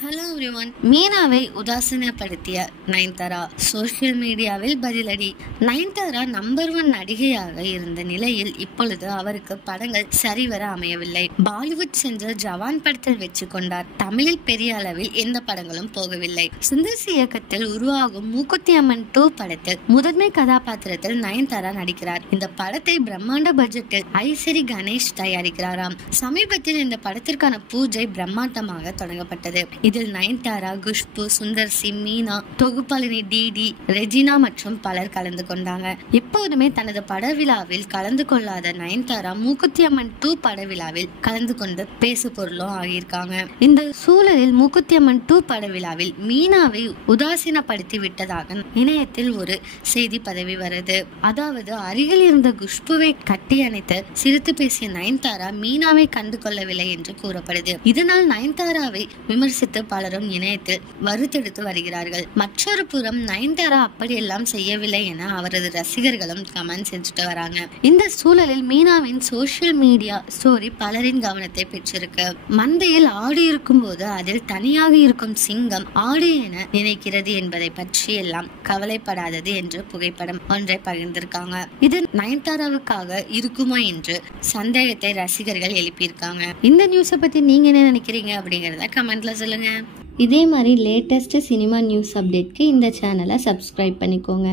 Hello everyone. மீனாவை உதாசீனப்படுத்திய Nayanthara social மீடியாவில் பதிலடி. நயன்தாரா நம்பர் 1 நடிகையாக இருந்த நிலையில் இப்பொழுது அவருக்கு படங்கள் சரிவர அமையவில்லை. பாலிவுட் சென்று ஜவான் படத்தில் வெற்றி கொண்டார். தமிழில் பெரிய அளவில் எந்த படங்களும் போகவில்லை. சுந்தர் இயக்கத்தில் உருவாகும் மூக்குத்தி அம்மன் 2 படத்தில் முதன்மை கதாபாத்திரத்தில் நயன்தாரா நடிக்கிறார். இந்த படத்தை பிரம்மாண்ட பட்ஜெட்டில் ஐசரி கணேஷ் தயாரிக்கிறாராம். சமீபத்தில் இந்த படத்திற்கான பூஜை பிரம்மாண்டமாக தொடங்கப்பட்டது. இதில் நயன்தாரா, குஷ்பு, சுந்தர் சி, மீனா, தொகுப்பாளினி டிடி, ரெஜினா மற்றும் பலர் கலந்து கொண்டாங்க. எப்போதுமே தனது பட விழாவில் கலந்து கொள்ளாத நயன்தாரா மூக்குத்தி அம்மன் 2 பட விழாவில் கலந்து கொண்டு பேசு பொருளும் ஆகியிருக்காங்க. இந்த சூழலில் மூக்குத்தி அம்மன் 2 பட விழாவில் மீனாவை உதாசீனப்படுத்தி விட்டதாக இணையத்தில் ஒரு செய்தி பதவி வருது. அதாவது அருகில் இருந்த குஷ்புவை கட்டி அணைத்து சிரித்து பேசிய நயன்தாரா மீனாவை கண்டு கொள்ளவில்லை என்று கூறப்படுது. இதனால் நயன்தாராவை விமர்சித்து பலரும் இணையத்தில் வருத்தெடுத்து வருகிறார்கள். மற்றொரு புறம் நயன்தாரா அப்படியெல்லாம் செய்யவில்லை என அவரது ரசிகர்களும் கமெண்ட் செஞ்சுட்டு வராங்க. இந்த சூழலில் மீனாவின் சோசியல் மீடியா ஸ்டோரி பலரின் கவனத்தை பெற்றிருக்கு. மந்தையில் ஆடு இருக்கும் போது அதில் தனியாக இருக்கும் சிங்கம் ஆடு என நினைக்கிறது என்பதை பற்றி எல்லாம் கவலைப்படாதது என்று புகைப்படம் ஒன்றை பகிர்ந்திருக்காங்க. இது நயன்தாராவுக்காக இருக்குமோ என்று சந்தேகத்தை ரசிகர்கள் எழுப்பியிருக்காங்க. இந்த நியூஸை பத்தி நீங்க என்ன நினைக்கிறீங்க அப்படிங்கறத கமெண்ட்ல சொல்லுங்க. இதே மாதிரி லேட்டஸ்ட் சினிமா நியூஸ் அப்டேட்க்கு இந்த சேனலை சப்ஸ்கிரைப் பண்ணிக்கோங்க.